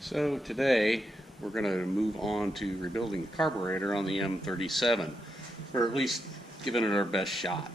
So today we're going to move on to rebuilding the carburetor on the M37, or at least giving it our best shot.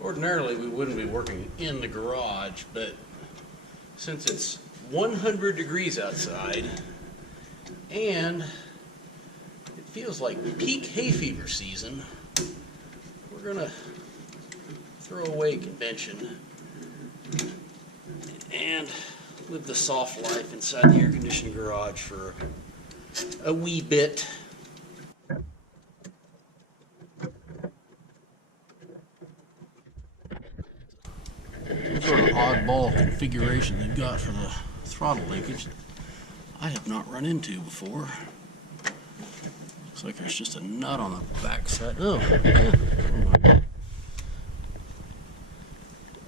Ordinarily we wouldn't be working in the garage, but since it's 100 degrees outside and it feels like peak hay fever season, we're going to throw away convention and live the soft life inside the air-conditioned garage for a wee bit. Sort of oddball configuration they've got for the throttle linkage that I have not run into before. Looks like there's just a nut on the back side. Oh, yeah.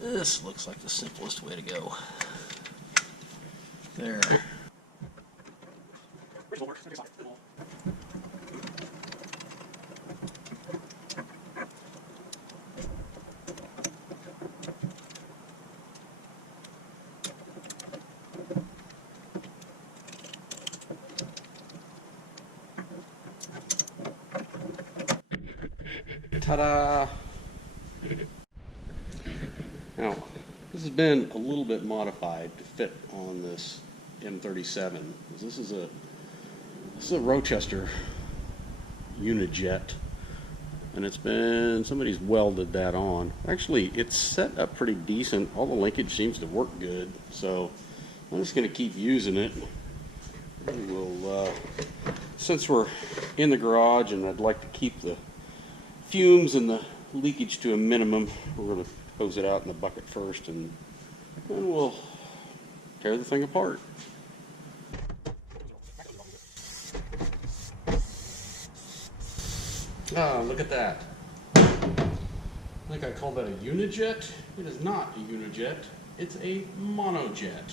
This looks like the simplest way to go. There. Ta-da! Now, this has been a little bit modified to fit on this M37. This is a Rochester Unijet, and somebody's welded that on. Actually, it's set up pretty decent. All the linkage seems to work good, so I'm just going to keep using it. We'll, since we're in the garage and I'd like to keep the fumes and the leakage to a minimum, we're going to hose it out in the bucket first, and then we'll tear the thing apart. Ah, look at that. I think I called that a Unijet. It is not a Unijet. It's a monojet.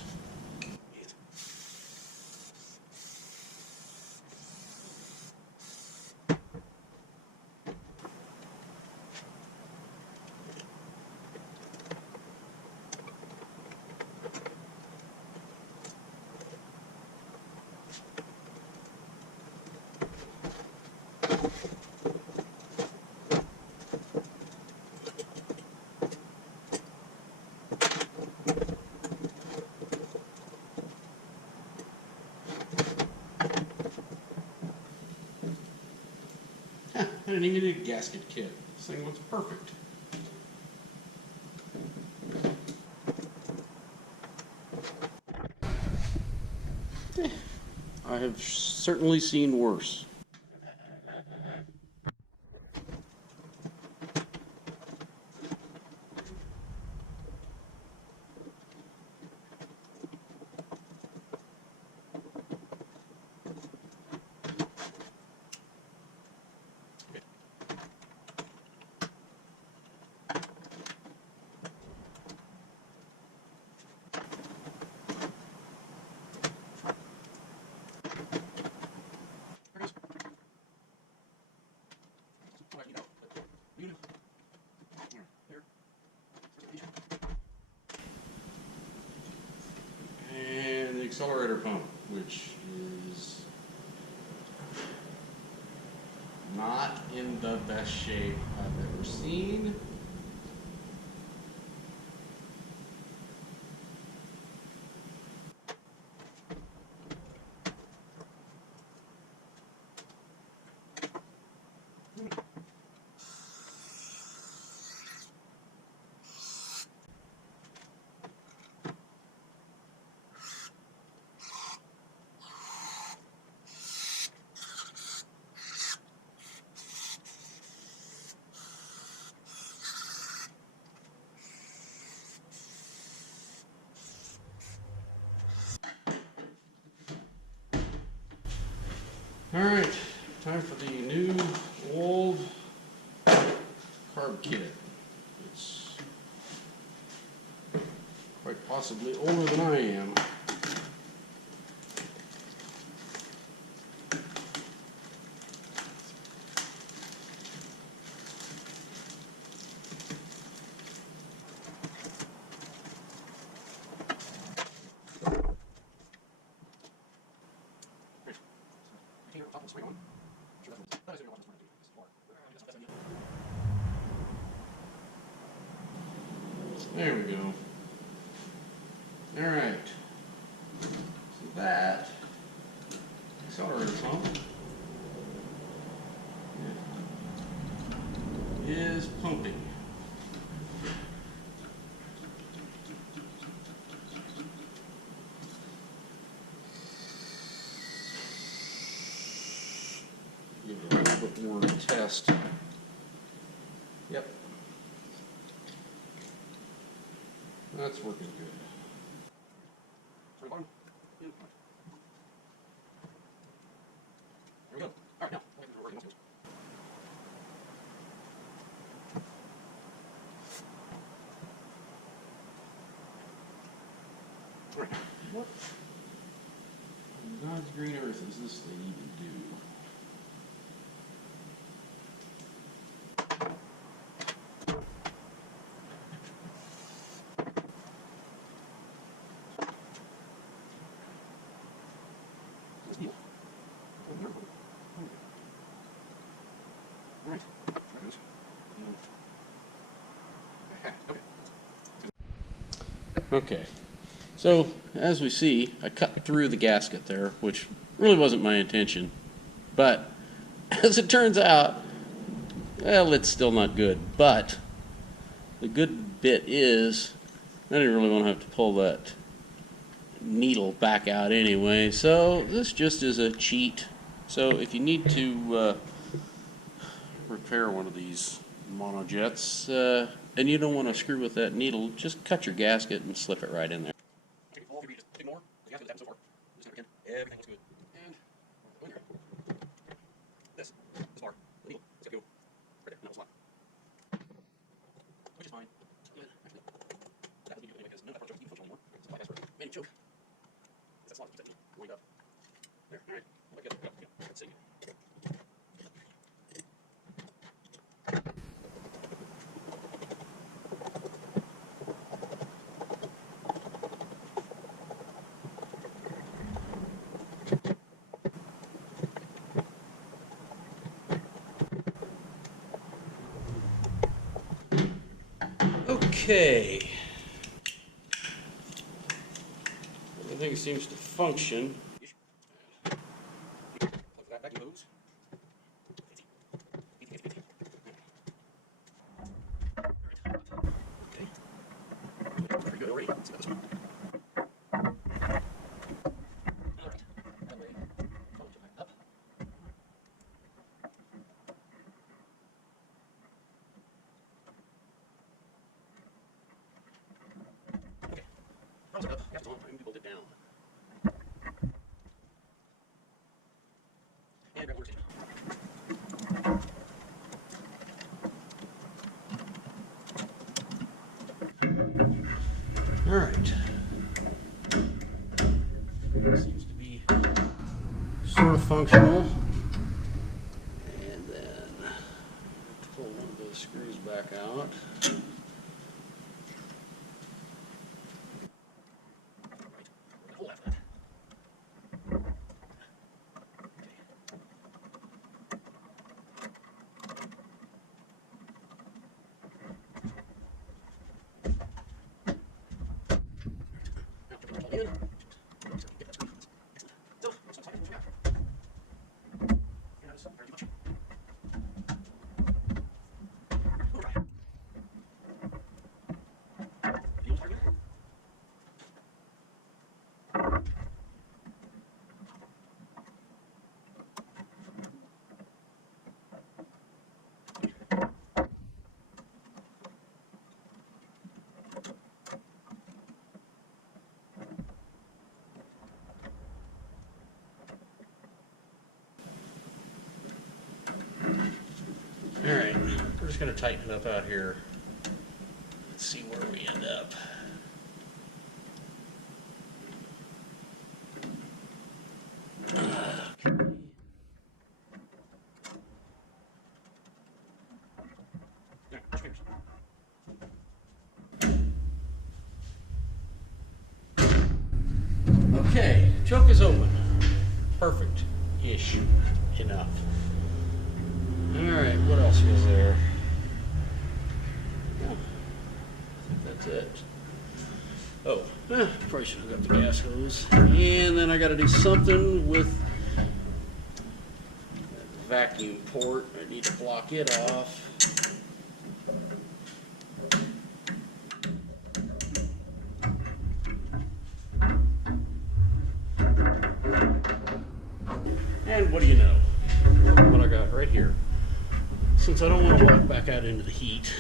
I didn't even need a gasket kit. This thing looks perfect. I have certainly seen worse. And the accelerator pump, which is not in the best shape I've ever seen. Alright, time for the new old carb kit. It's quite possibly older than I am. There we go. Alright. So that accelerator pump is pumping. Give it a little bit more test. Yep. That's working good. There we go. All right, now. All right. What in God's green earth is this thing even do? Right. Okay, so as we see, I cut through the gasket there, which really wasn't my intention, but as it turns out, well, it's still not good. But the good bit is I didn't really want to have to pull that needle back out anyway, so this just is a cheat. So if you need to repair one of these monojets and you don't want to screw with that needle, just cut your gasket and slip it right in there. Everything looks good. And this bar, the needle, it's got to go right there, in that slot. Which is fine. Actually, that would be good anyway, because none of that part's even functional anymore. So I asked for a mini choke. It's that slot that keeps that needle going up. There, alright. Look at it. Yeah, let's see. Okay. Everything seems to function. Plug that back in hose. Okay. Pretty good already. Let's see this one. Alright. That way. Follow it back up. Okay. Cross it up. Gas is on. I'm going to bolt it down. And grab the workstation. All right. Seems to be sort of functional. And then pull one of those screws back out. just going to tighten it up out here. Let's see where we end up. Okay, choke is open. Perfect-ish enough. Alright, what else was there? I think that's it. Oh, probably should have got the gas hose. And then I got to do something with that vacuum port. I need to block it off. And what do you know? Look what I got right here. Since I don't want to walk back out into the heat,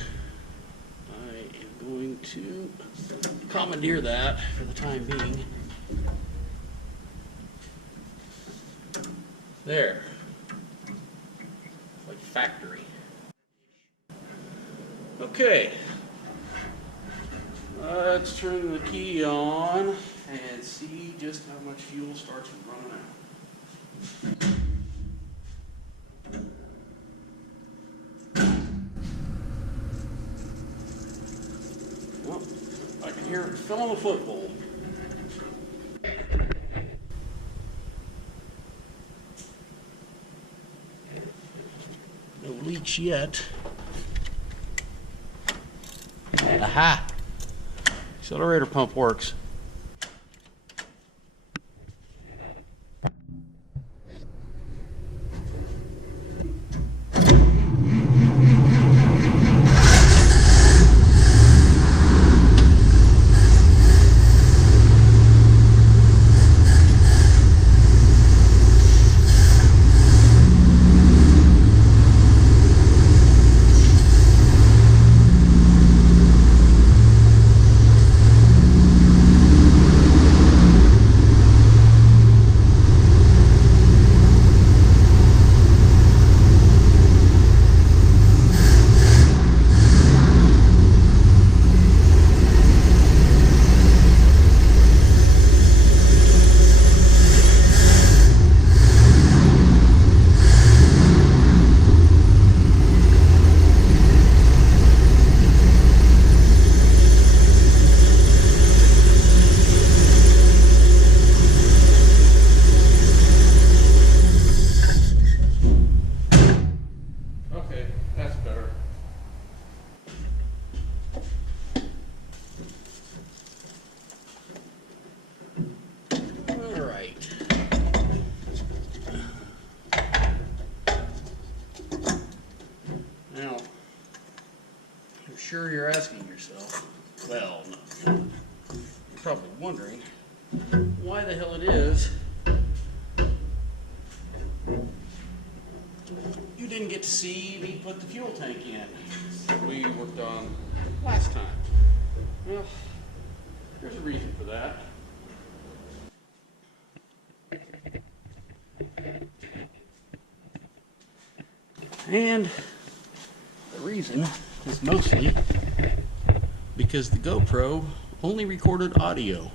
I am going to commandeer that for the time being. There. Like factory. Okay. Let's turn the key on and see just how much fuel starts running out. Well, I can hear it filling the foot bowl. No leaks yet. Aha! Accelerator pump works. Sure you're asking yourself, well, no. You're probably wondering why the hell it is you didn't get to see me put the fuel tank in that we worked on last time. Well, there's a reason for that. And the reason is mostly because the GoPro only recorded audio.